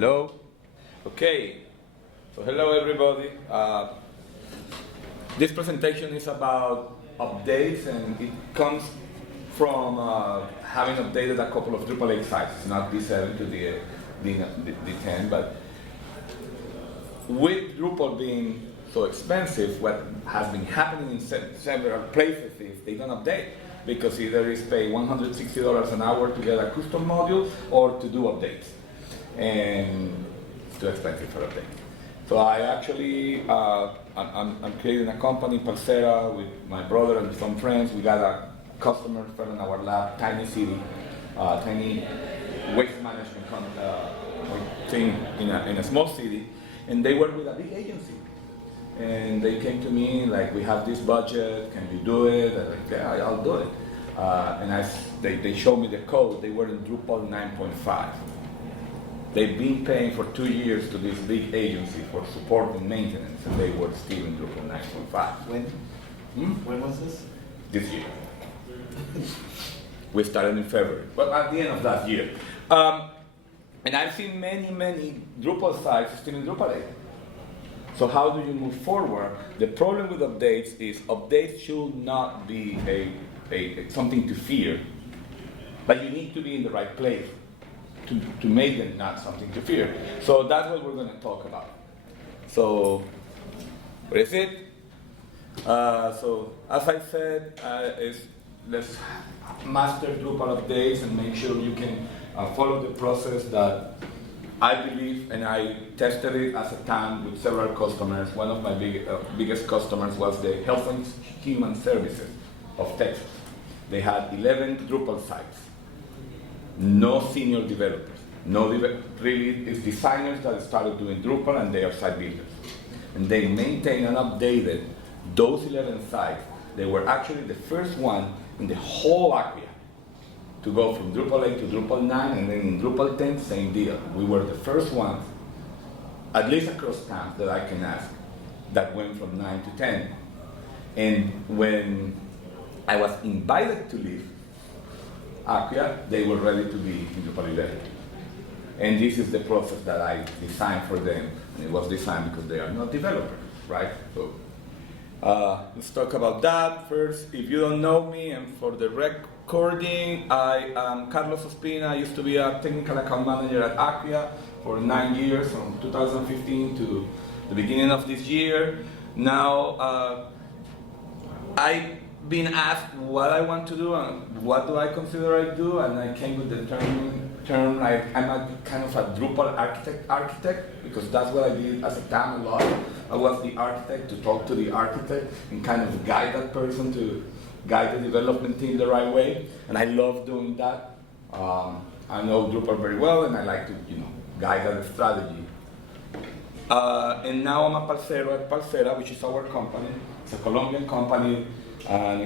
Hello. Okay. So hello everybody. This presentation is about updates, and it comes from having updated a couple of Drupal 8 sites, not D7 to D10, but with Drupal being so expensive, what has been happening in several places is they don't update, because either is pay $160 an hour to get a custom module or to do updates, and it's too expensive for updates. So I actually, I'm creating a company, Parcera, with my brother and some friends. We got a customer in our lab, tiny city, tiny waste management thing in a small city, and they work with a big agency. And they came to me like, we have this budget, can you do it? I'm like, yeah, I'll do it. And they showed me the code. They were in Drupal 9.5. They've been paying for 2 years to this big agency for support and maintenance, and they were still in Drupal 9.5. When? When was this? This year. We started in February, but at the end of that year. And I've seen many Drupal sites still in Drupal 8. So how do you move forward? The problem with updates is updates should not be something to fear, but you need to be in the right place to make them not something to fear. So that's what we're going to talk about. So, what is it? So, as I said, let's master Drupal updates and make sure you can follow the process that I believe, and I tested it as a time with several customers. One of my biggest customers was the Health and Human Services of Texas. They had 11 Drupal sites. No senior developers. Really, it's designers that started doing Drupal, and they are site builders. And they maintained and updated those 11 sites. They were actually the first one in the whole Acquia to go from Drupal 8 to Drupal 9, and then in Drupal 10, same deal. We were the first ones, at least across town, that I can ask, that went from 9 to 10. And when I was invited to leave Acquia, they were ready to be in Drupal 11. And this is the process that I designed for them. And it was designed because they are not developers, right? So let's talk about that first. If you don't know me, and for the recording, I am Carlos Ospina. I used to be a technical account manager at Acquia for 9 years, from 2015 to the beginning of this year. Now, I've been asked what I want to do and what do I consider I do, and I came with the term like I'm a kind of a Drupal architect, because that's what I did as a time a lot. I was the architect to talk to the architect and kind of guide that person to guide the development team the right way, and I love doing that. I know Drupal very well, and I like to guide that strategy. And now I'm a Parcero at Parcera, which is our company. It's a Colombian company, and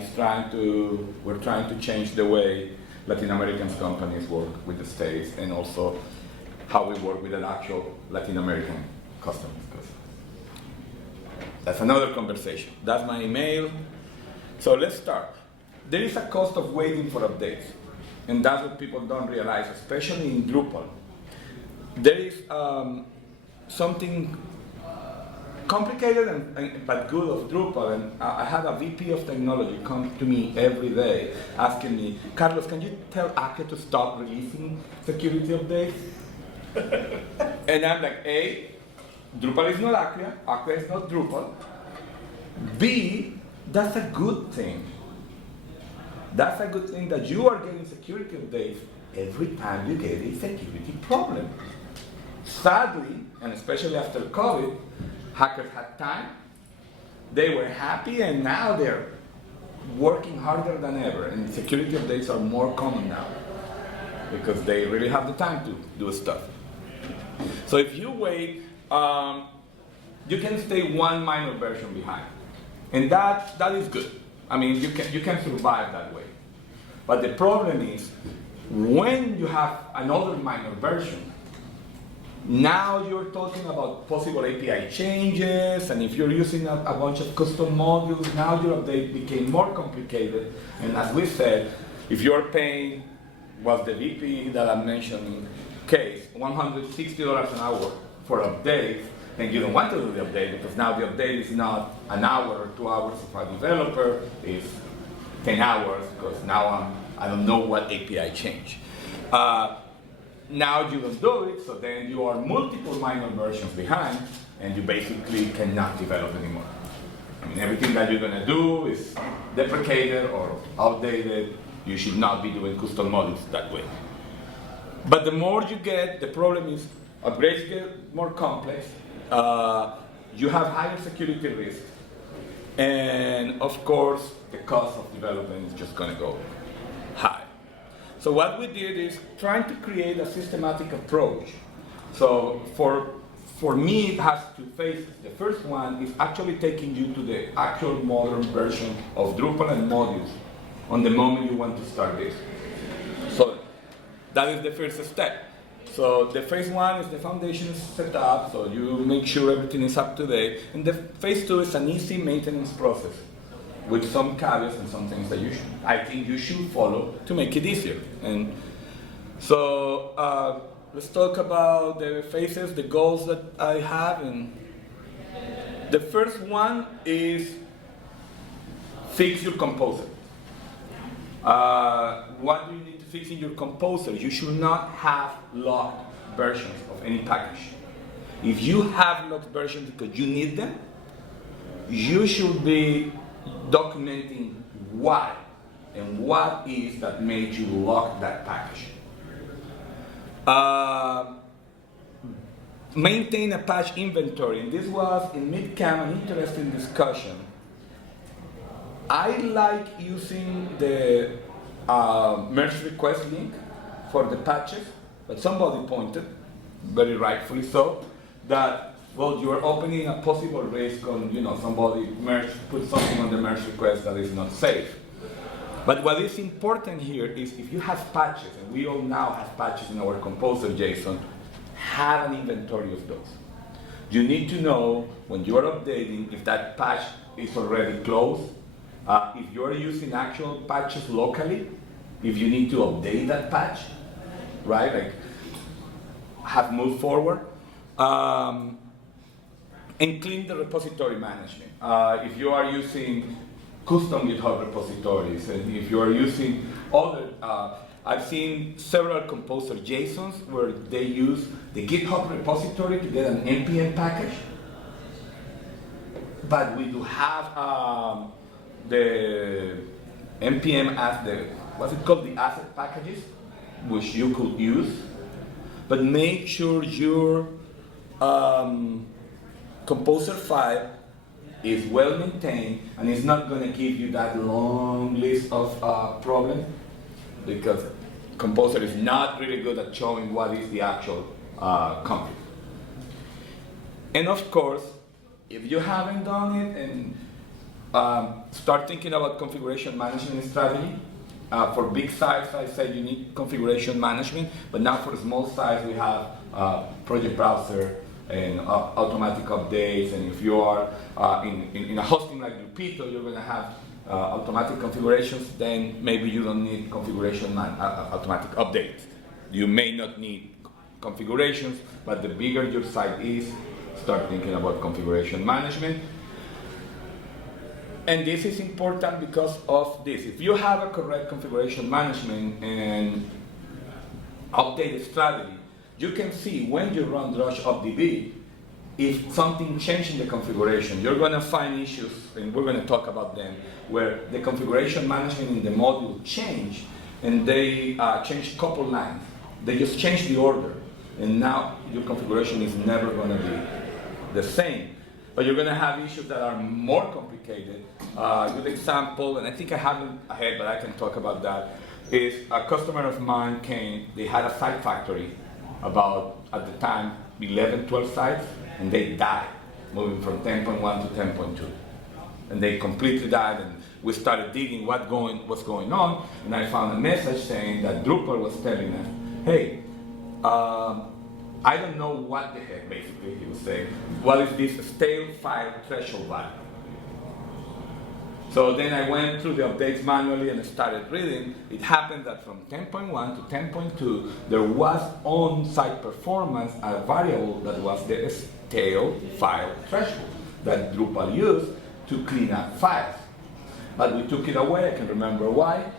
we're trying to change the way Latin American companies work with the States, and also how we work with an actual Latin American customers. That's another conversation. That's my email. So let's start. There is a cost of waiting for updates, and that's what people don't realize, especially in Drupal. There is something complicated but good of Drupal, and I had a VP of technology come to me every day asking me, Carlos, can you tell Acquia to stop releasing security updates? And I'm like, A, Drupal is not Acquia, Acquia is not Drupal. B, that's a good thing. That's a good thing that you are getting security updates every time you get a security problem. Sadly, and especially after COVID, hackers had time, they were happy, and now they're working harder than ever, and security updates are more common now because they really have the time to do stuff. So if you wait, you can stay one minor version behind, and that is good. I mean, you can survive that way. But the problem is, when you have another minor version, now you're talking about possible API changes, and if you're using a bunch of custom modules, now your update became more complicated. And as we said, if you're paying, was the VP that I'm mentioning, case, $160 an hour for updates, then you don't want to do the update because now the update is not an hour or 2 hours of a developer, it's 10 hours because now I don't know what API changed. Now you don't do it, so then you are multiple minor versions behind, and you basically cannot develop anymore. I mean, everything that you're gonna do is deprecated or outdated. You should not be doing custom modules that way. But the more you get, the problem is upgrades get more complex. You have higher security risks, and of course, the cost of development is just gonna go high. So what we did is trying to create a systematic approach. So for me, it has two phases. The first one is actually taking you to the actual modern version of Drupal and modules on the moment you want to start this. So that is the first step. So the phase one is the foundation is set up, so you make sure everything is up to date. And the phase two is an easy maintenance process with some caveats and some things that I think you should follow to make it easier. And so let's talk about the phases, the goals that I have. And the first one is fix your composer. What do you need to fix in your composer? You should not have locked versions of any package. If you have locked versions because you need them, you should be documenting why and what is that made you lock that package. Maintain a patch inventory, and this was in mid-cam an interesting discussion. I like using the merge request link for the patches, but somebody pointed, very rightfully so, that well, you are opening a possible risk on, somebody put something on the merge request that is not safe. But what is important here is if you have patches, and we all now have patches in our composer.json, have an inventory of those. You need to know when you are updating if that patch is already closed, if you are using actual patches locally, if you need to update that patch, right? Like, have moved forward. And clean the repository management. If you are using custom GitHub repositories, and if you are using other, I've seen several composer.jsons where they use the GitHub repository to get an NPM package. But we do have the NPM as the, what's it called, the asset packages, which you could use. But make sure your composer file is well maintained and it's not going to give you that long list of problems, because composer is not really good at showing what is the actual config. And of course, if you haven't done it, and start thinking about configuration management strategy. For big sites, I say you need configuration management, but now for small sites, we have project browser and automatic updates. And if you are in a hosting like Repeatable, you're going to have automatic configurations. Then maybe you don't need configuration automatic updates. You may not need configurations, but the bigger your site is, start thinking about configuration management. And this is important because of this. If you have a correct configuration management and updated strategy, you can see when you run Drush UpDB, if something changed in the configuration. You're going to find issues, and we're going to talk about them, where the configuration management in the module changed, and they changed a couple lines. They just changed the order, and now your configuration is never going to be the same. But you're going to have issues that are more complicated. A good example, and I think I have it ahead, but I can talk about that, is a customer of mine came, they had a site factory, about, at the time, 11, 12 sites, and they died, moving from 10.1 to 10.2. And they completely died, and we started digging what's going on, and I found a message saying that Drupal was telling us, hey, I don't know what the heck, basically, he was saying. What is this stale file threshold value? So then I went through the updates manually and started reading. It happened that from 10.1 to 10.2, there was on-site performance, a variable that was the stale file threshold that Drupal used to clean up files. But we took it away, I can remember why.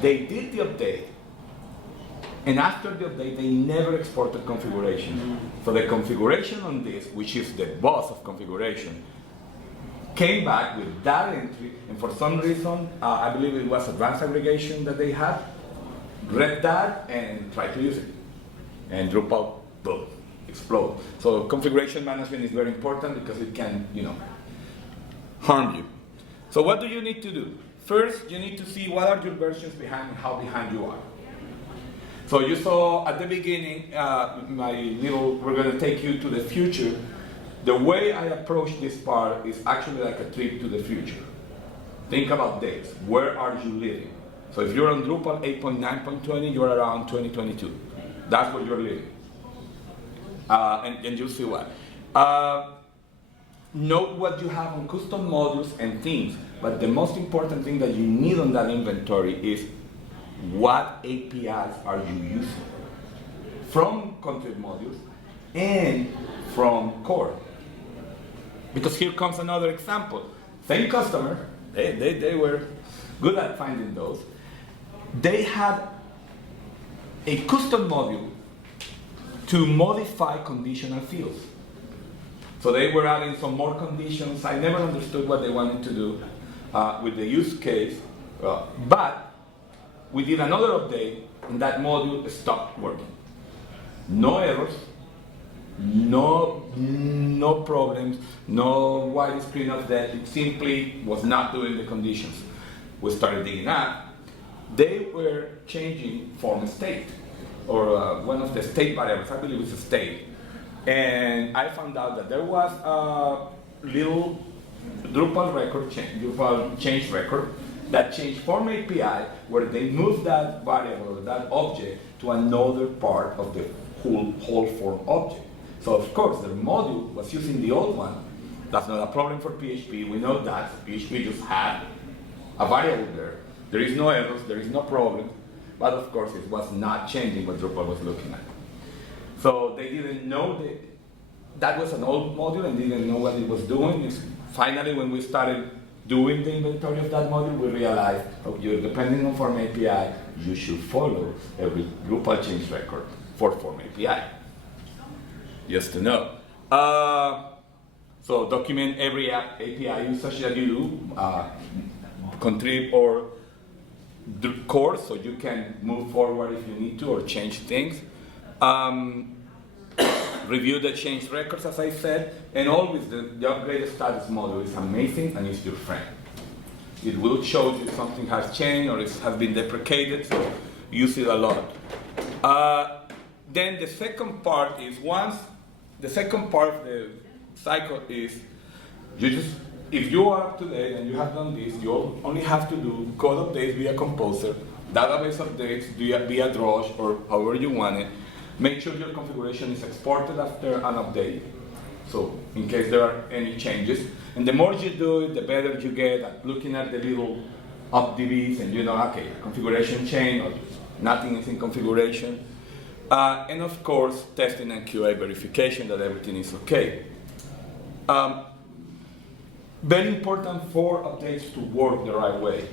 They did the update, and after the update, they never exported configuration. So the configuration on this, which is the boss of configuration, came back with that entry, and for some reason, I believe it was advanced aggregation that they had, read that and tried to use it. And Drupal, boom, explode. So configuration management is very important because it can, harm you. So what do you need to do? First, you need to see what are your versions behind and how behind you are. So you saw at the beginning, we're going to take you to the future. The way I approach this part is actually like a trip to the future. Think about dates. Where are you living? So if you're on Drupal 8.9.20, you're around 2022. That's where you're living. And you'll see why. Note what you have on custom modules and themes, but the most important thing that you need on that inventory is what APIs are you using from content modules and from core. Because here comes another example. Same customer, they were good at finding those. They had a custom module to modify conditional fields. So they were adding some more conditions. I never understood what they wanted to do with the use case, but we did another update and that module stopped working. No errors, no problems, no widescreen update. It simply was not doing the conditions. We started digging up. They were changing form state, or one of the state variables. I believe it's a state. And I found out that there was a little Drupal change record that changed form API, where they moved that variable, that object, to another part of the whole form object. So of course, the module was using the old one. That's not a problem for PHP. We know that. PHP just had a variable there. There is no errors, there is no problem. But of course, it was not changing what Drupal was looking at. So they didn't know that was an old module and didn't know what it was doing. Finally, when we started doing the inventory of that module, we realized, you're depending on Form API, you should follow every Drupal change record for Form API. Just to know. So document every API usage that you do, contrib or core, so you can move forward if you need to or change things. Review the change records, as I said, and always the upgraded status module is amazing and it's your friend. It will show you something has changed or it has been deprecated, so use it a lot. Then the second part is the second part of the cycle is if you are up to date and you have done this, you only have to do code updates via Composer, database updates via Drush or however you want it. Make sure your configuration is exported after an update, so in case there are any changes. And the more you do it, the better you get at looking at the little updbs and okay, configuration change or nothing is in configuration. And of course, testing and QA verification that everything is okay. Very important for updates to work the right way.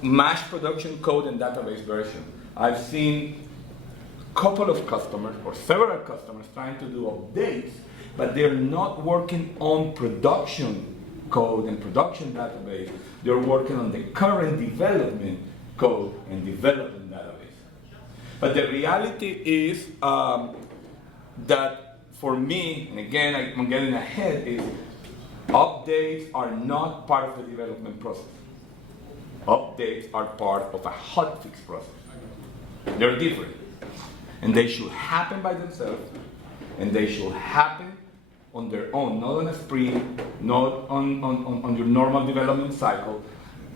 Match production code and database version. I've seen a couple of customers or several customers trying to do updates, but they're not working on production code and production database. They're working on the current development code and development database. But the reality is that for me, and again, I'm getting ahead, is updates are not part of the development process. Updates are part of a hotfix process. They're different. And they should happen by themselves, and they should happen on their own, not on a sprint, not on your normal development cycle.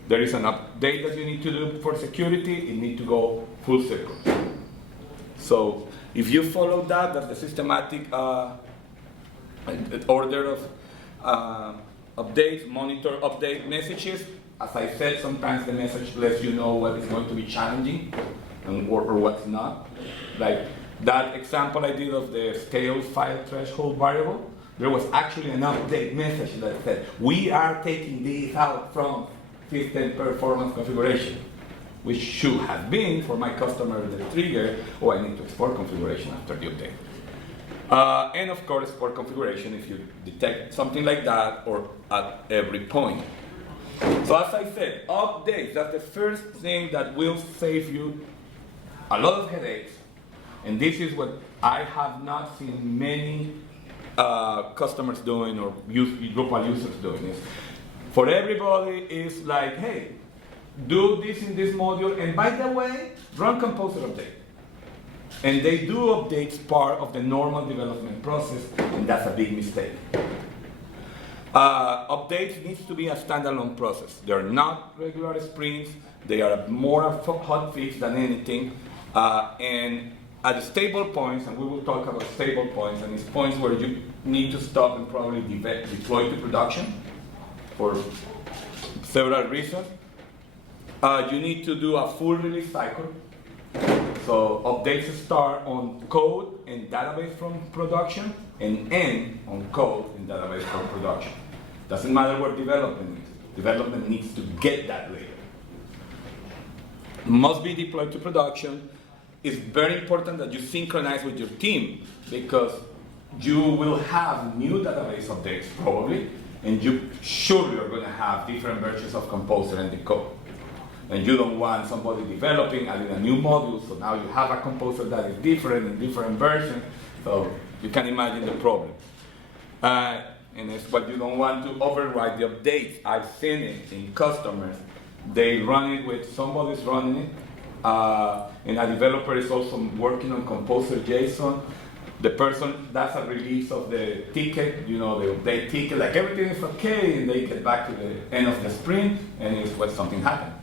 There is an update that you need to do for security, it needs to go full circle. So if you follow that's the systematic order of updates, monitor update messages. As I said, sometimes the message lets you know what is going to be challenging or what's not. Like that example I did of the scale file threshold variable, there was actually an update message that said, we are taking these out from system performance configuration, which should have been for my customer the trigger, oh, I need to export configuration after the update. And of course, export configuration if you detect something like that or at every point. So as I said, updates, that's the first thing that will save you a lot of headaches. And this is what I have not seen many customers doing or Drupal users doing. Is for everybody is like, hey, do this in this module, and by the way, run composer update. And they do updates part of the normal development process, and that's a big mistake. Updates needs to be a standalone process. They're not regular sprints. They are more a hot fix than anything. And at the stable points, and we will talk about stable points, and it's points where you need to stop and probably deploy to production for several reasons. You need to do a full release cycle. So updates start on code and database from production and end on code and database from production. Doesn't matter where development is. Development needs to get that later. Must be deployed to production. It's very important that you synchronize with your team because you will have new database updates probably, and you surely are going to have different versions of Composer and the code. And you don't want somebody developing, adding a new module, so now you have a composer that is different in different versions, so you can imagine the problem. And it's what you don't want to override the updates. I've seen it in customers. They run it with somebody's running it, and a developer is also working on composer.json. The person does a release of the ticket, you know, the update ticket, like everything is okay, and they get back to the end of the sprint, and it's what something happened.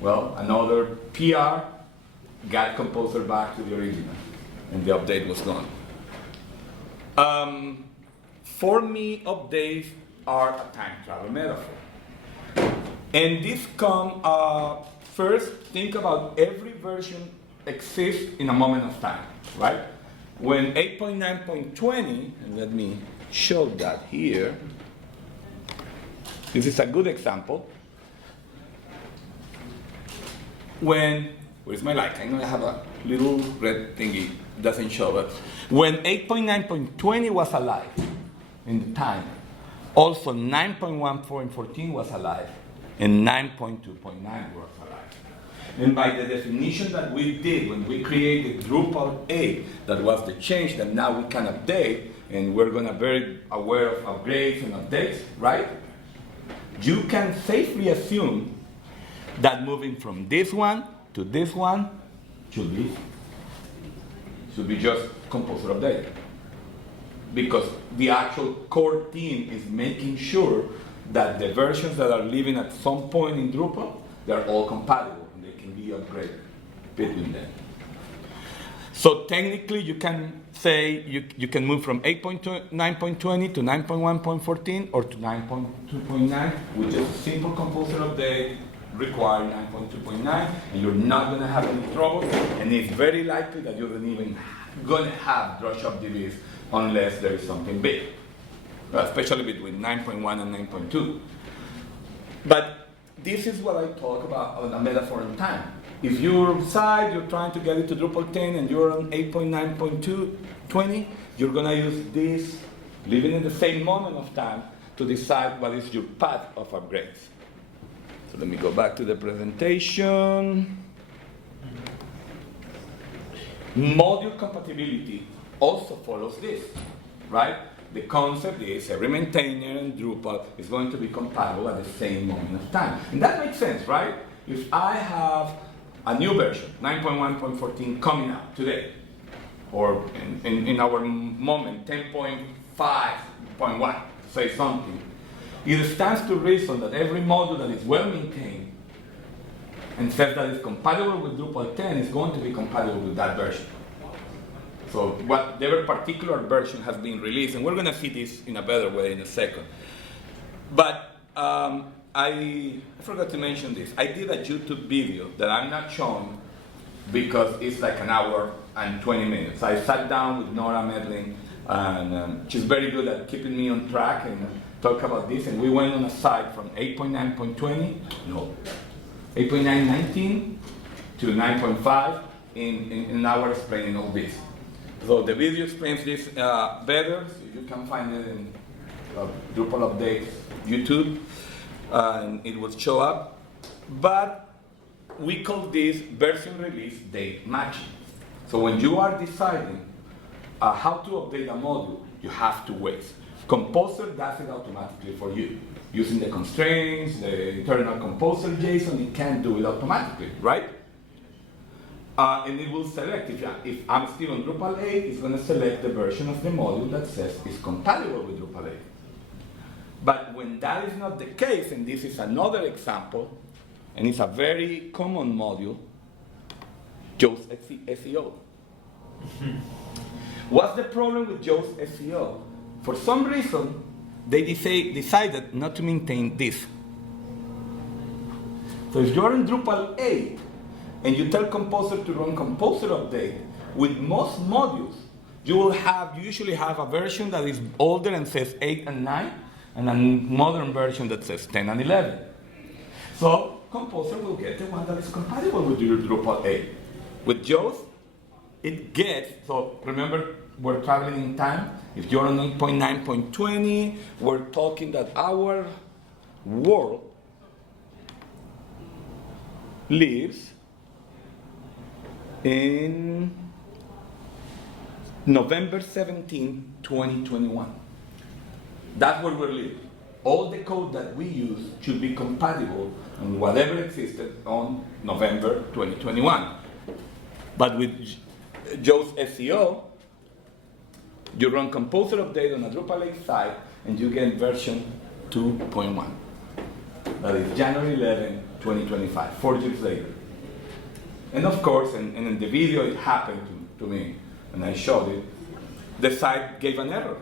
Well, another PR got Composer back to the original, and the update was gone. For me, updates are a time travel metaphor. And this comes, first, think about every version exists in a moment of time, right? When 8.9.20, and let me show that here, this is a good example. Where's my light? I know I have a little red thingy, doesn't show, but when 8.9.20 was alive in the time, also 9.14 was alive, and 9.2.9 was alive. And by the definition that we did when we created Drupal 8, that was the change that now we can update, and we're going to be very aware of upgrades and updates, right? You can safely assume that moving from this one to this one should be just Composer update. Because the actual core team is making sure that the versions that are living at some point in Drupal, they're all compatible and they can be upgraded between them. So technically you can say you can move from 8.9.20 to 9.1.14 or to 9.2.9 with just a simple Composer update, require 9.2.9, and you're not going to have any trouble, and it's very likely that you're not even going to have drop DBs unless there is something big, especially between 9.1 and 9.2. But this is what I talk about on a metaphor in time. If you're trying to get it to Drupal 10 and you're on 8.9.20, you're going to use this, living in the same moment of time, to decide what is your path of upgrades. So let me go back to the presentation. Module compatibility also follows this, right? The concept is every maintainer in Drupal is going to be compatible at the same moment of time. And that makes sense, right? If I have a new version, 9.1.14 coming out today, or in our moment, 10.5.1, say something, it stands to reason that every module that is well maintained and says that it's compatible with Drupal 10 is going to be compatible with that version. So whatever particular version has been released, and we're going to see this in a better way in a second. But I forgot to mention this. I did a YouTube video that I'm not showing because it's like an hour and 20 minutes. I sat down with Nora Medlin, and she's very good at keeping me on track and talk about this. And we went on a site from 8.9.19 to 9.5 in an hour explaining all this. So the video explains this better. So you can find it in Drupal updates YouTube, and it will show up. But we call this version release date matching. So when you are deciding how to update a module, you have to wait. Composer does it automatically for you. Using the constraints, the internal composer.json, it can do it automatically, right? And it will select, if I'm still on Drupal 8, it's going to select the version of the module that says it's compatible with Drupal 8. But when that is not the case, and this is another example, and it's a very common module, Joe's SEO. What's the problem with Joe's SEO? For some reason, they decided not to maintain this. So if you're in Drupal 8, and you tell Composer to run Composer update, with most modules, you usually have a version that is older and says 8 and 9, and a modern version that says 10 and 11. So Composer will get the one that is compatible with your Drupal 8. With Joe's, it gets, so remember, we're traveling in time. If you're on 8.9.20, we're talking that our world lives in November 17, 2021. That's where we're living. All the code that we use should be compatible on whatever existed on November 2021. But with Joe's SEO, you run Composer update on a Drupal 8 site and you get version 2.1. That is January 11, 2025, 4 years later. And of course, and in the video it happened to me, and I showed it, the site gave an error.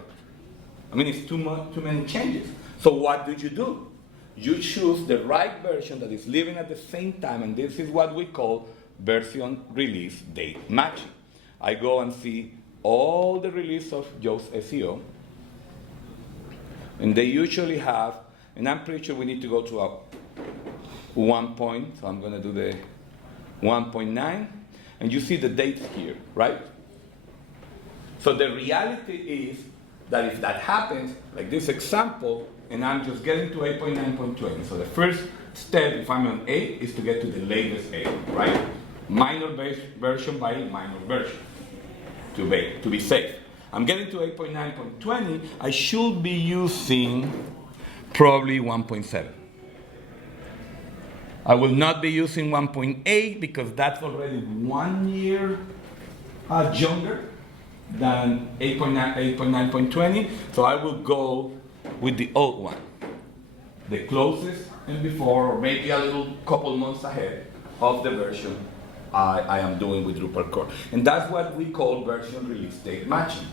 I mean, it's too many changes. So what do? You choose the right version that is living at the same time, and this is what we call version release date matching. I go and see all the release of Joe's SEO, and they usually have, and I'm pretty sure we need to go to a 1 point, so I'm going to do the 1.9, and you see the dates here, right? So the reality is that if that happens, like this example, and I'm just getting to 8.9.20, so the first step, if I'm on 8, is to get to the latest 8, right? Minor version by minor version, to be safe. I'm getting to 8.9.20, I should be using probably 1.7. I will not be using 1.8 because that's already 1 year younger than 8.9.20. So I will go with the old one, the closest and before, or maybe a little couple months ahead of the version I am doing with Drupal core. And that's what we call version release date matching.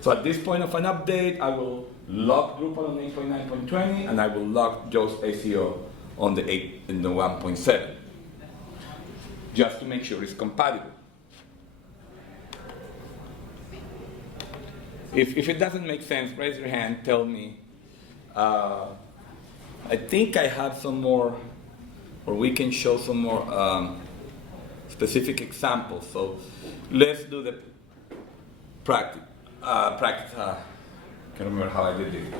So at this point of an update, I will lock Drupal on 8.9.20 and I will lock Joe's SEO on the 8 and the 1.7, just to make sure it's compatible. If it doesn't make sense, raise your hand, tell me. I think I have some more, or we can show some more specific examples. So let's do the practice. Can't remember how I did it.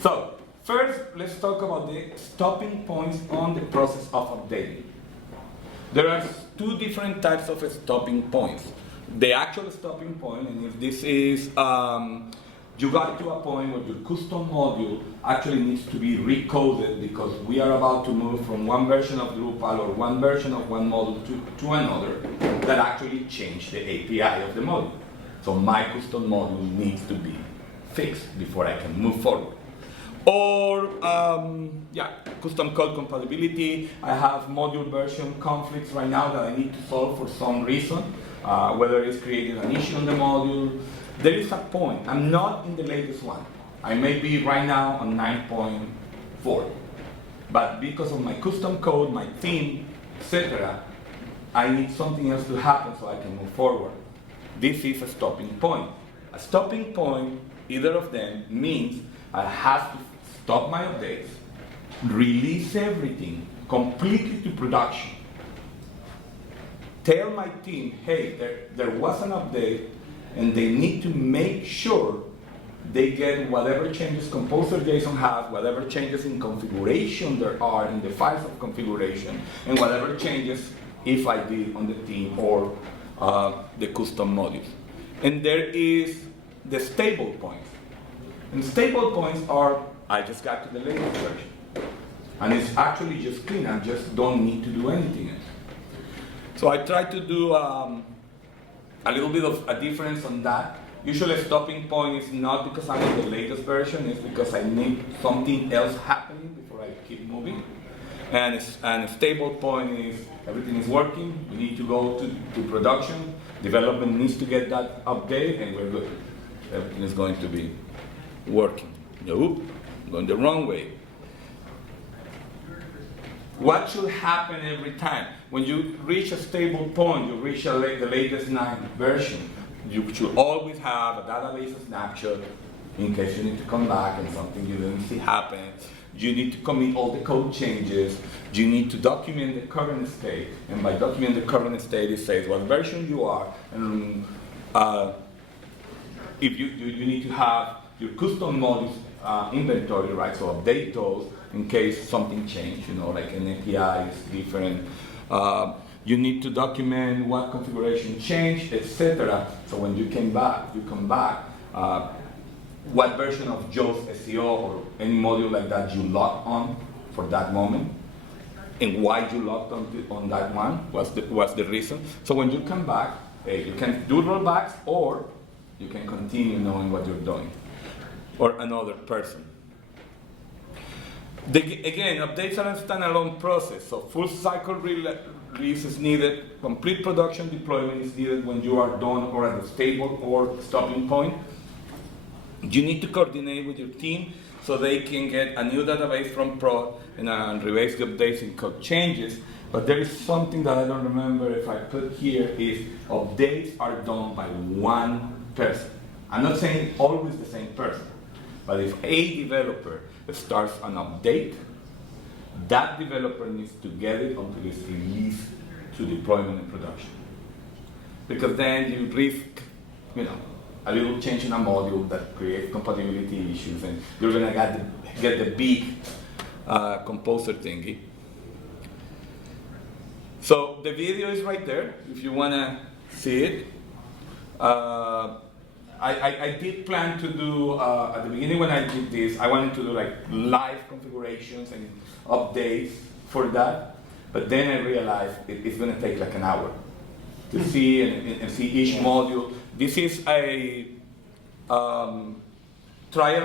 So first, let's talk about the stopping points on the process of updating. There are two different types of stopping points. The actual stopping point, and if this is, you got to a point where your custom module actually needs to be recoded because we are about to move from one version of Drupal or one version of one module to another that actually change the API of the module. So my custom module needs to be fixed before I can move forward. Or, custom code compatibility. I have module version conflicts right now that I need to solve for some reason, whether it's creating an issue on the module. There is a point. I'm not in the latest one. I may be right now on 9.5 for. But because of my custom code, my theme, etc., I need something else to happen so I can move forward. This is a stopping point. A stopping point, either of them, means I have to stop my updates, release everything completely to production, tell my team, hey, there was an update, and they need to make sure they get whatever changes composer.json has, whatever changes in configuration there are in the files of configuration, and whatever changes if I did on the team or the custom modules. And there is the stable points. And stable points are, I just got to the latest version. And it's actually just clean, I just don't need to do anything else. So I try to do a little bit of a difference on that. Usually a stopping point is not because I'm in the latest version, it's because I need something else happening before I keep moving. And a stable point is everything is working, we need to go to production, development needs to get that update, and we're good. Everything is going to be working. Nope, going the wrong way. What should happen every time? When you reach a stable point, you reach the latest 9 version, you should always have a database snapshot in case you need to come back and something you didn't see happen. You need to commit all the code changes. You need to document the current state. And by document the current state, it says what version you are. And if you need to have your custom modules inventory, right? So update those in case something changed, like an API is different. You need to document what configuration changed, etc. So when you come back, what version of JOS SEO or any module like that you logged on for that moment, and why you logged on that one, what's the reason. So when you come back, you can do rollbacks, or you can continue knowing what you're doing, or another person. Again, updates are a standalone process, so full cycle release is needed, complete production deployment is needed when you are done or at a stable or stopping point. You need to coordinate with your team so they can get a new database from prod and release the updates and code changes. But there is something that I don't remember if I put here is updates are done by one person. I'm not saying always the same person, but if a developer starts an update, that developer needs to get it until it's released to deployment and production. Because then you risk, a little change in a module that creates compatibility issues, and you're gonna get the big composer thingy. So the video is right there if you wanna see it. I did plan to do, at the beginning when I did this, I wanted to do like live configurations and updates for that, but then I realized it's going to take like an hour to see and see each module. This is a trial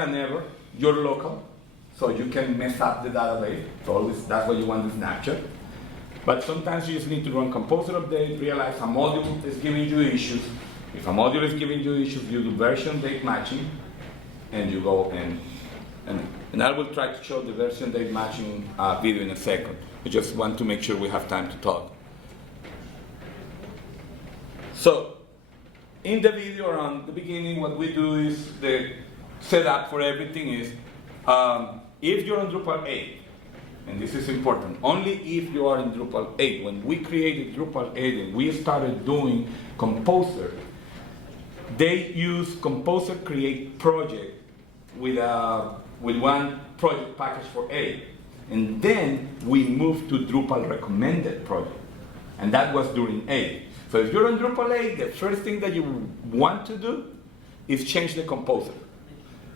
and error. You're local, so you can mess up the database. So always, that's why you want the snapshot. But sometimes you just need to run composer update, realize a module is giving you issues. If a module is giving you issues, you do version date matching, and you go and I will try to show the version date matching video in a second. I just want to make sure we have time to talk. So, in the video around the beginning, what we do is the setup for everything is, if you're on Drupal 8, and this is important, only if you are in Drupal 8. When we created Drupal 8 and we started doing Composer, they use Composer Create Project with one project package for 8. And then we moved to Drupal Recommended Project. And that was during 8. So if you're on Drupal 8, the first thing that you want to do is change the Composer,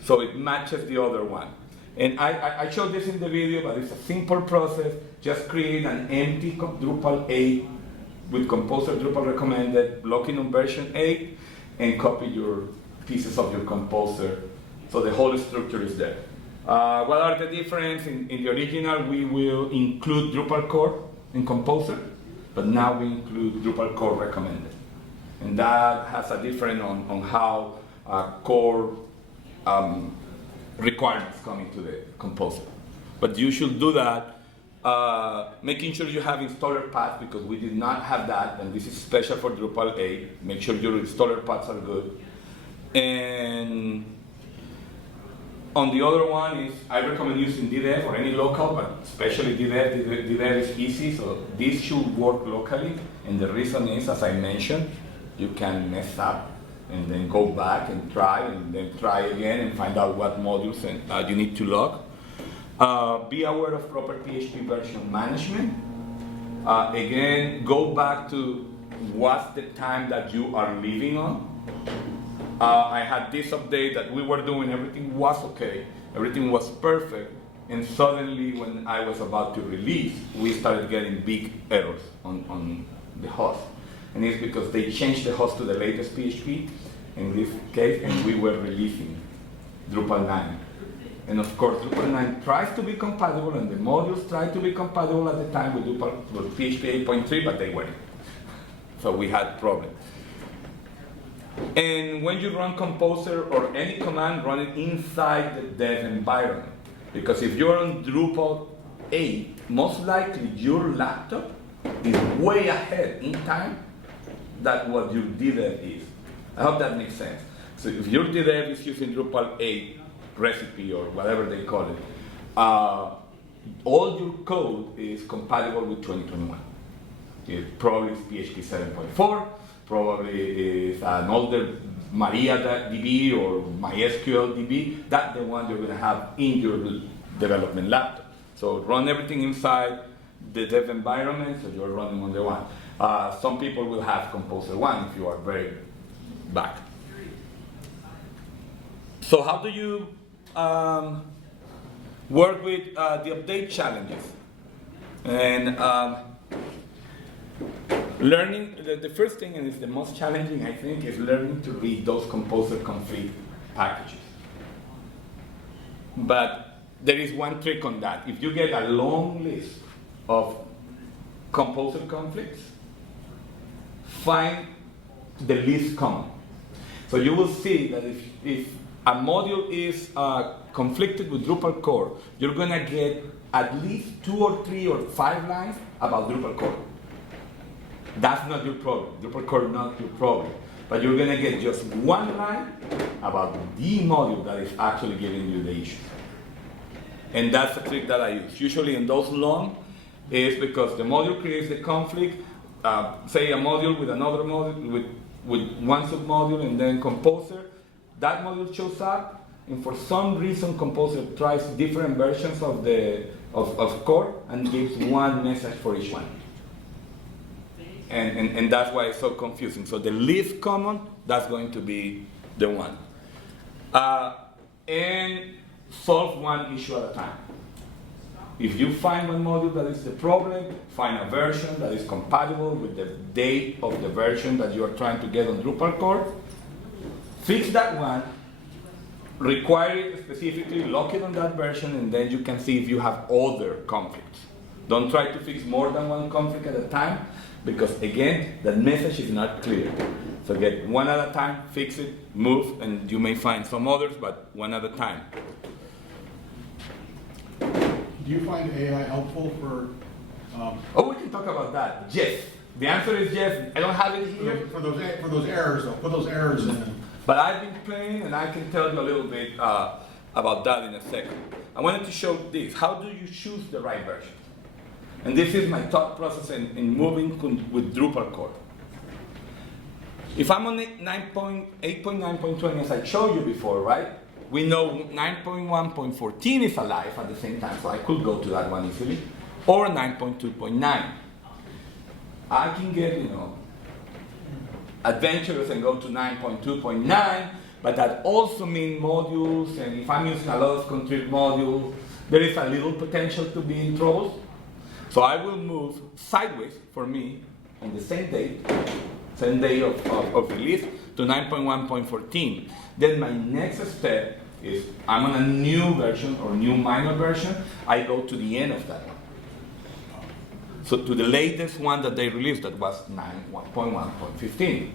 so it matches the other one. And I showed this in the video, but it's a simple process. Just create an empty Drupal 8 with Composer Drupal Recommended, locking on version 8, and copy your pieces of your Composer, so the whole structure is there. What are the differences? In the original, we will include Drupal core in Composer, but now we include Drupal core recommended. And that has a difference on how core requirements come into the Composer. but you should do that. Making sure you have installer paths, because we did not have that, and this is special for Drupal 8. Make sure your installer paths are good. And on the other one is, I recommend using ddev or any local, but especially ddev. Ddev is easy, so this should work locally. And the reason is, as I mentioned, you can mess up and then go back and then try again and find out what modules and, you need to log. Be aware of proper PHP version management. Again, go back to what's the time that you are living on. I had this update that we were doing, everything was okay, everything was perfect, and suddenly when I was about to release, we started getting big errors on the host. And it's because they changed the host to the latest PHP, in this case, and we were releasing Drupal 9. And of course, Drupal 9 tries to be compatible, and the modules try to be compatible at the time with PHP 8.3, but they weren't. So we had problems. And when you run Composer or any command, run it inside the dev environment. Because if you're on Drupal 8, most likely your laptop is way ahead in time than what your ddev is. I hope that makes sense. So if your ddev is using Drupal 8 recipe or whatever they call it, all your code is compatible with 2021. It probably is PHP 7.4, probably is an older MariaDB or MySQL DB. That's the one you're going to have in your development laptop. So run everything inside the dev environment, so you're running on the one. Some people will have Composer 1 if you are very back. So how do you work with the update challenges? And learning, the first thing, and it's the most challenging, I think, is learning to read those Composer config packages. But there is one trick on that. If you get a long list of Composer conflicts, find the least common. So you will see that if a module is conflicted with Drupal core, you're going to get at least 2 or 3 or 5 lines about Drupal core. That's not your problem. Drupal core is not your problem. But you're going to get just 1 line about the module that is actually giving you the issue. And that's the trick that I use. Usually in those long is because the module creates the conflict, say a module with another module, with one submodule and then Composer. That module shows up, and for some reason Composer tries different versions of core and gives one message for each one. And that's why it's so confusing. So the least common, that's going to be the one. And solve one issue at a time. If you find one module that is the problem, find a version that is compatible with the date of the version that you are trying to get on Drupal core. Fix that one, require it specifically, lock it on that version, and then you can see if you have other conflicts. Don't try to fix more than one conflict at a time, because again, the message is not clear. So get one at a time, fix it, move, and you may find some others, but one at a time. Do you find AI helpful for? Oh, we can talk about that. Yes. The answer is yes. I don't have it here. For those errors, though, put those errors in. But I've been playing, and I can tell you a little bit about that in a second. I wanted to show this. How do you choose the right version? And this is my thought process in moving with Drupal core. If I'm on 8.9.20, as I showed you before, right? We know 9.1.14 is alive at the same time, so I could go to that one easily. Or 9.2.9. I can get, adventurous and go to 9.2.9, but that also means modules, and if I'm using a lot of contrib modules, there is a little potential to be in trouble. So I will move sideways for me on the same day of release to 9.1.14. Then my next step is I'm on a new version or new minor version. I go to the end of that one. So to the latest one that they released, that was 9.1.15.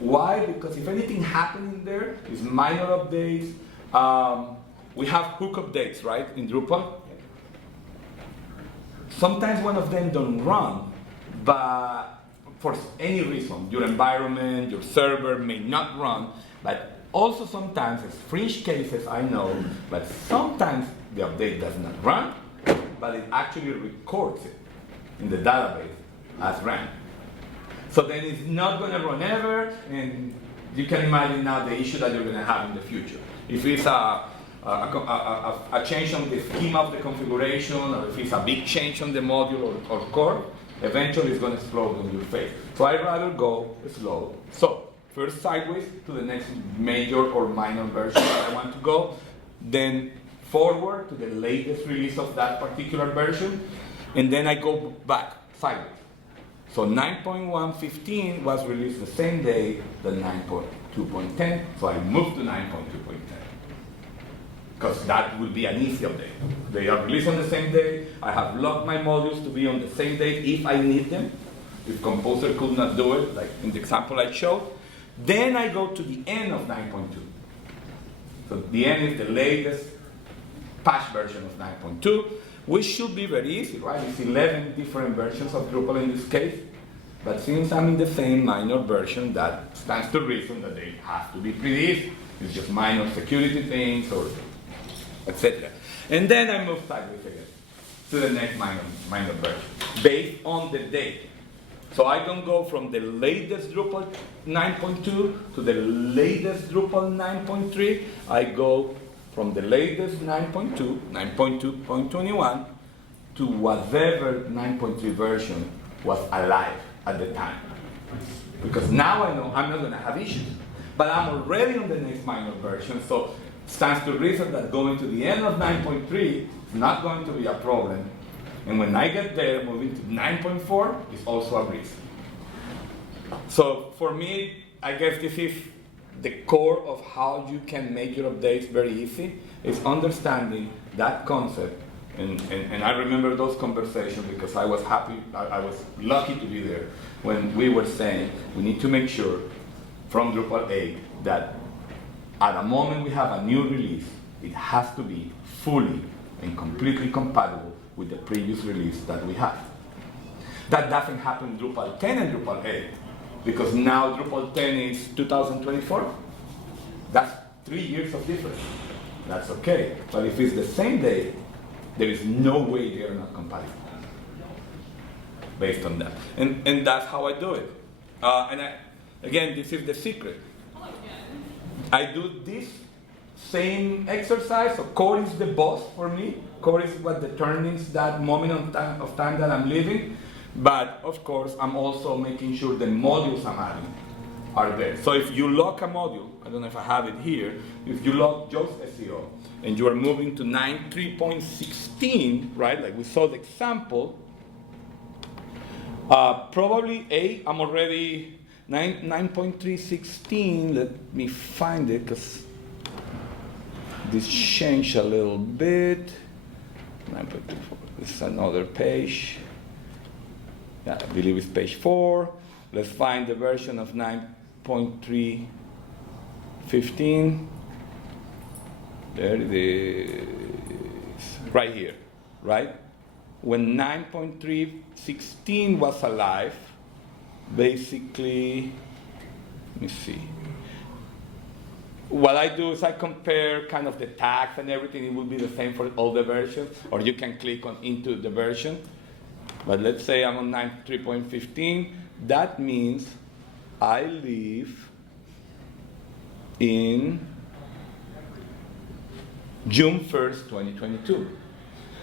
Why? Because if anything happening there is minor updates. We have hook updates, right, in Drupal. Sometimes one of them don't run, but for any reason, your environment, your server may not run, but also sometimes, it's fringe cases, I know, but sometimes the update does not run, but it actually records it in the database as ran. So then it's not going to run ever, and you can imagine now the issue that you're going to have in the future. If it's a change on the schema of the configuration, or if it's a big change on the module or core, eventually it's going to explode on your face. So I'd rather go slow. So first sideways to the next major or minor version that I want to go, then forward to the latest release of that particular version, and then I go back sideways. So 9.1.15 was released the same day that 9.2.10, so I moved to 9.2.10. Because that will be an easy update. They are released on the same day. I have locked my modules to be on the same day if I need them. If Composer could not do it, like in the example I showed. Then I go to the end of 9.2. So the end is the latest patch version of 9.2, which should be very easy, right? It's 11 different versions of Drupal in this case. But since I'm in the same minor version, that stands to reason that they have to be pretty easy. It's just minor security things or etc. And then I move sideways again to the next minor version, based on the date. So I don't go from the latest Drupal 9.2 to the latest Drupal 9.3. I go from the latest 9.2, 9.2.21, to whatever 9.3 version was alive at the time. Because now I know I'm not going to have issues. But I'm already on the next minor version, so it stands to reason that going to the end of 9.3 is not going to be a problem. And when I get there, moving to 9.4 is also a breeze. So for me, I guess this is the core of how you can make your updates very easy, is understanding that concept. And I remember those conversations because I was happy, I was lucky to be there when we were saying we need to make sure from Drupal 8 that at a moment we have a new release, it has to be fully and completely compatible with the previous release that we have. That doesn't happen in Drupal 10 and Drupal 8, because now Drupal 10 is 2024. That's 3 years of difference. That's okay. But if it's the same day, there is no way they are not compatible based on that. And that's how I do it. Again, this is the secret. I do this same exercise. So core is the boss for me. Core is what determines that moment of time that I'm living. But of course, I'm also making sure the modules I'm adding are there. So if you lock a module, I don't know if I have it here, if you lock just SEO and you are moving to 9.3.16, right, like we saw the example, probably I'm already 9.3.16, let me find it because this changed a little bit. 9.24, this is another page. Yeah, I believe it's page 4. Let's find the version of 9.3.15. There it is, right here, right? When 9.3.16 was alive, basically, let me see. What I do is I compare kind of the tags and everything. It will be the same for all the versions, or you can click on into the version. But let's say I'm on 9.3.15. That means I live in June 1st, 2022.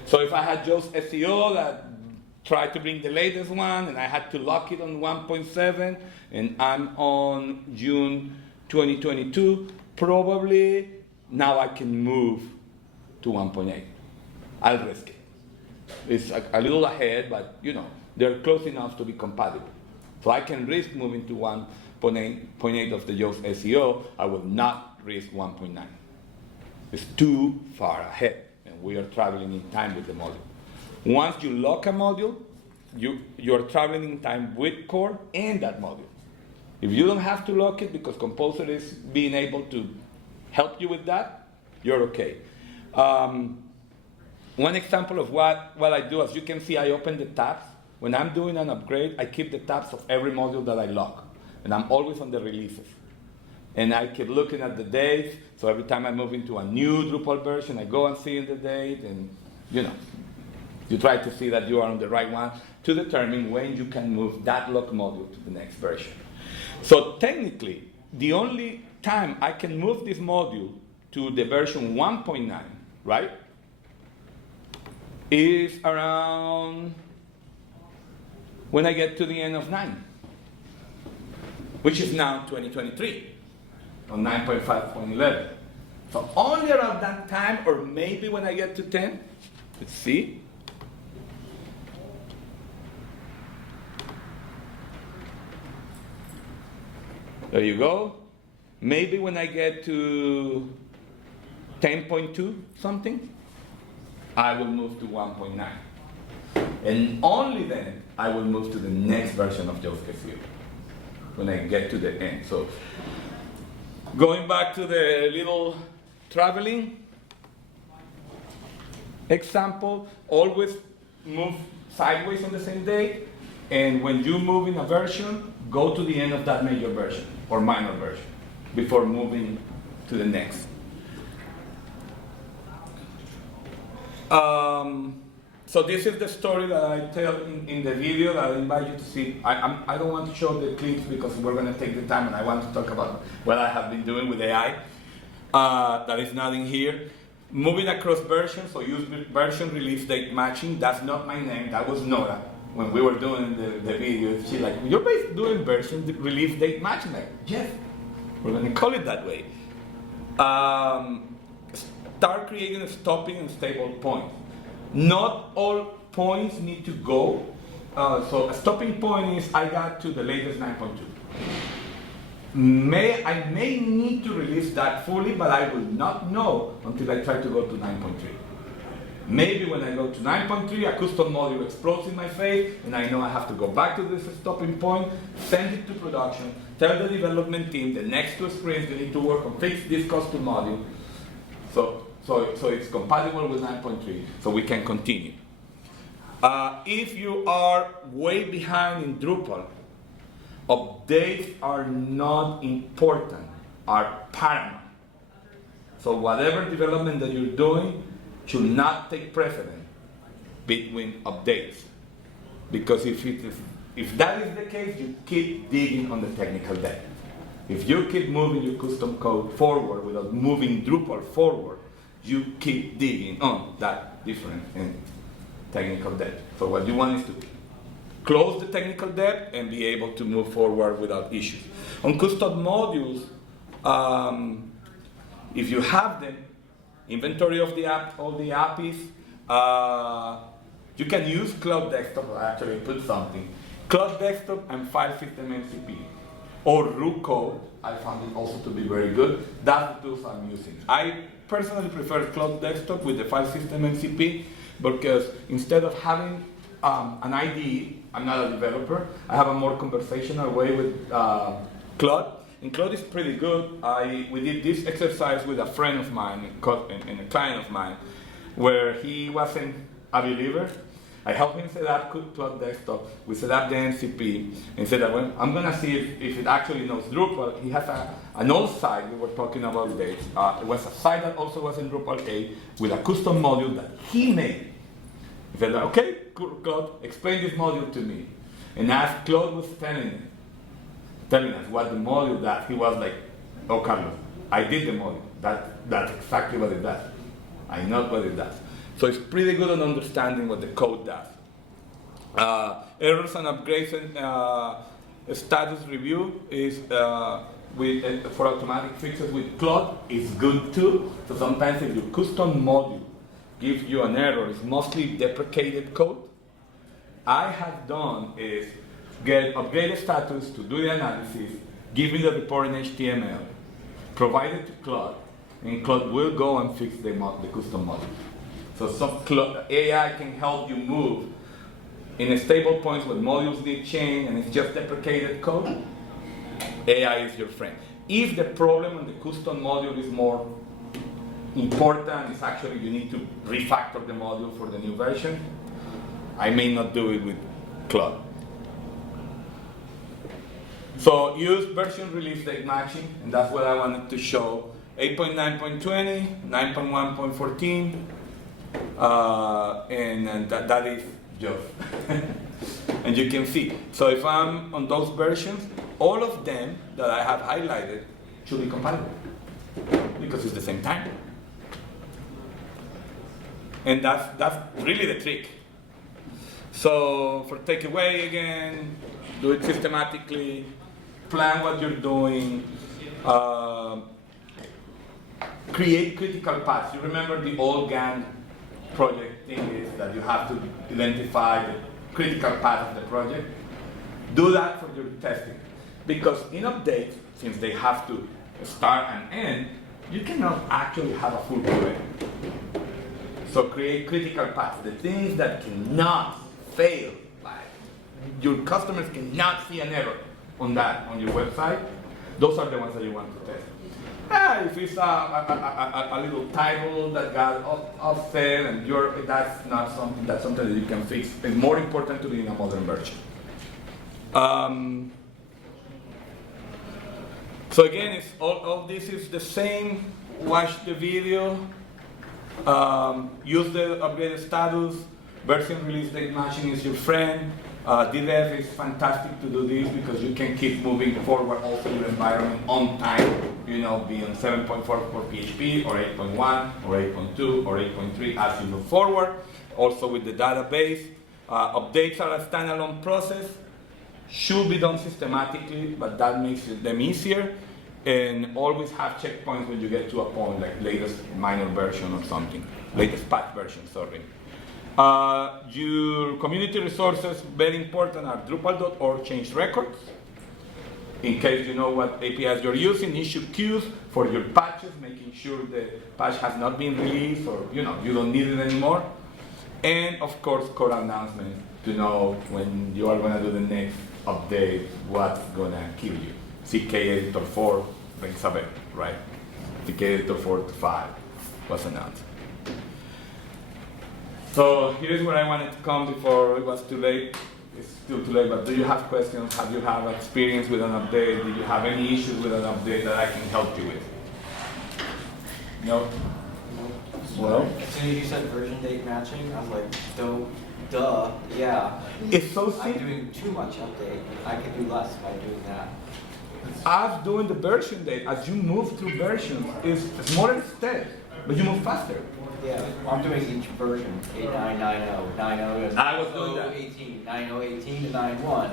So if I had just SEO that tried to bring the latest one, and I had to lock it on 1.7, and I'm on June 2022, probably now I can move to 1.8. I'll risk it. It's a little ahead, but you know, they're close enough to be compatible. So I can risk moving to 1.8 of the Yoast SEO. I will not risk 1.9. It's too far ahead, and we are traveling in time with the module. Once you lock a module, you're traveling in time with core and that module. If you don't have to lock it because Composer is being able to help you with that, you're okay. one example of what I do, as you can see, I open the tabs. When I'm doing an upgrade, I keep the tabs of every module that I lock. And I'm always on the releases. And I keep looking at the dates. So every time I move into a new Drupal version, I go and see the date. And, you try to see that you are on the right one to determine when you can move that lock module to the next version. So technically, the only time I can move this module to the version 1.9, right, is around when I get to the end of 9, which is now 2023, on 9.5.11. So only around that time, or maybe when I get to 10, let's see. There you go. Maybe when I get to 10.2 something, I will move to 1.9. And only then I will move to the next version of JavaScript when I get to the end. So going back to the little traveling example, always move sideways on the same date. And when you move in a version, go to the end of that major version or minor version before moving to the next. So this is the story that I tell in the video that I invite you to see. I don't want to show the clips because we're going to take the time and I want to talk about what I have been doing with AI. That is not in here. Moving across versions, so use version release date matching. That's not my name, that was Nora. When we were doing the video, she's like, you're basically doing version release date matching. Like, yes, we're going to call it that way. Start creating a stopping and stable points. Not all points need to go. So a stopping point is I got to the latest 9.2. I may need to release that fully, but I will not know until I try to go to 9.3. Maybe when I go to 9.3, a custom module explodes in my face, and I know I have to go back to this stopping point, send it to production, tell the development team the next 2 sprints they need to work on fix this custom module. So it's compatible with 9.3, so we can continue. If you are way behind in Drupal, updates are not important, are paramount. So whatever development that you're doing should not take precedence between updates. Because if that is the case, you keep digging on the technical debt. If you keep moving your custom code forward without moving Drupal forward, you keep digging on that difference in technical debt. So what you want is to close the technical debt and be able to move forward without issues. On custom modules, if you have them, inventory of the app, all the APIs, you can use Cloud Desktop, I actually put something. Cloud Desktop and File System MCP. Or RuCode, I found it also to be very good. That's the tools I'm using. I personally prefer Cloud Desktop with the File System MCP because instead of having an IDE, I'm not a developer, I have a more conversational way with Claude. And Claude is pretty good. We did this exercise with a friend of mine and a client of mine where he wasn't a believer. I helped him set up Cloud Desktop. We set up the MCP and said that, well, I'm going to see if it actually knows Drupal. He has an old site we were talking about dates. It was a site that also was in Drupal 8 with a custom module that he made. He said, okay, Claude, explain this module to me. And as Claude was telling us what the module does, he was like, oh, Carlos, I did the module. That's exactly what it does. I know what it does. So it's pretty good on understanding what the code does. Errors and upgrades and status review is for automatic fixes with Claude is good too. So sometimes if your custom module gives you an error, it's mostly deprecated code. I have done is get upgraded status to do the analysis, give me the report in HTML, provide it to Claude, and Claude will go and fix the custom module. So AI can help you move in a stable points when modules need change and it's just deprecated code. AI is your friend. If the problem on the custom module is more important is actually you need to refactor the module for the new version. I may not do it with Cloud. So use version release date matching, and that's what I wanted to show. 8.9.20, 9.1.14, and that is just. And you can see. So if I'm on those versions, all of them that I have highlighted should be compatible because it's the same time. And that's really the trick. So for takeaway again, do it systematically, plan what you're doing, create critical paths. You remember the old Gantt project thing is that you have to identify the critical path of the project. Do that for your testing. Because in updates, since they have to start and end, you cannot actually have a full QA. So create critical paths, the things that cannot fail. Like your customers cannot see an error on that, on your website. Those are the ones that you want to test. If it's a little title that got offset and that's not something that you can fix. It's more important to be in a modern version. So again, it's all this is the same. Watch the video. Use the upgraded status. Version release date matching is your friend. DDEV is fantastic to do this because you can keep moving forward also your environment on time. You know, be on 7.4 for PHP or 8.1 or 8.2 or 8.3 as you move forward. Also with the database. Updates are a standalone process. Should be done systematically, but that makes them easier. And always have checkpoints when you get to a point, like latest minor version or something. Latest patch version, sorry. Your community resources, very important, are Drupal.org change records. In case you know what APIs you're using, issue queues for your patches, making sure the patch has not been released or you don't need it anymore. And of course, core announcements to know when you are going to do the next update, what's going to kill you. CK Editor 4 rings a bell, right? CK Editor 4 to 5 was announced. So here's where I wanted to come before it was too late. It's still too late, but do you have questions? Have you have experience with an update? Do you have any issues with an update that I can help you with? No? Well? As soon as you said version date matching, I was like, duh, yeah. It's so I'm simple. doing too much update. I can do less by doing that. As doing the version date, as you move through versions, is smaller steps, but you move faster. Yeah, I'm doing each version, 8990, 90 to I was doing that. 18, 9018 to 91,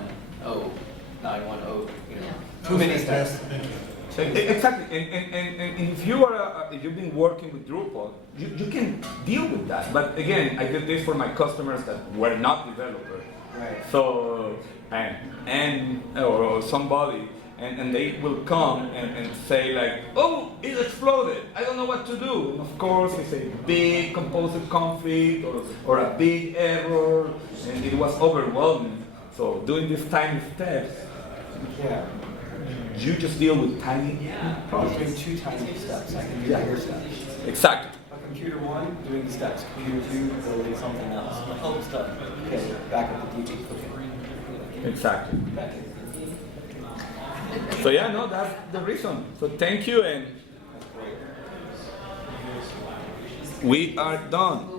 910, too many steps. Exactly, and if you are if you've been working with Drupal, you can deal with that. But again, I did this for my customers that were not developers. Right. So or somebody. And they will come and say like, oh, it exploded. I don't know what to do. And of course, it's a big composer conflict or a big error, and it was overwhelming. So doing these tiny steps, Yeah. you just deal with tiny Probably doing two tiny steps. I can do bigger steps. Exactly. Computer 1, doing the steps. Computer 2, building something else. Oh, stuff. Okay, back up the DB. Okay. Exactly. Back in. So yeah, no, that's the reason. So thank you, and we are done.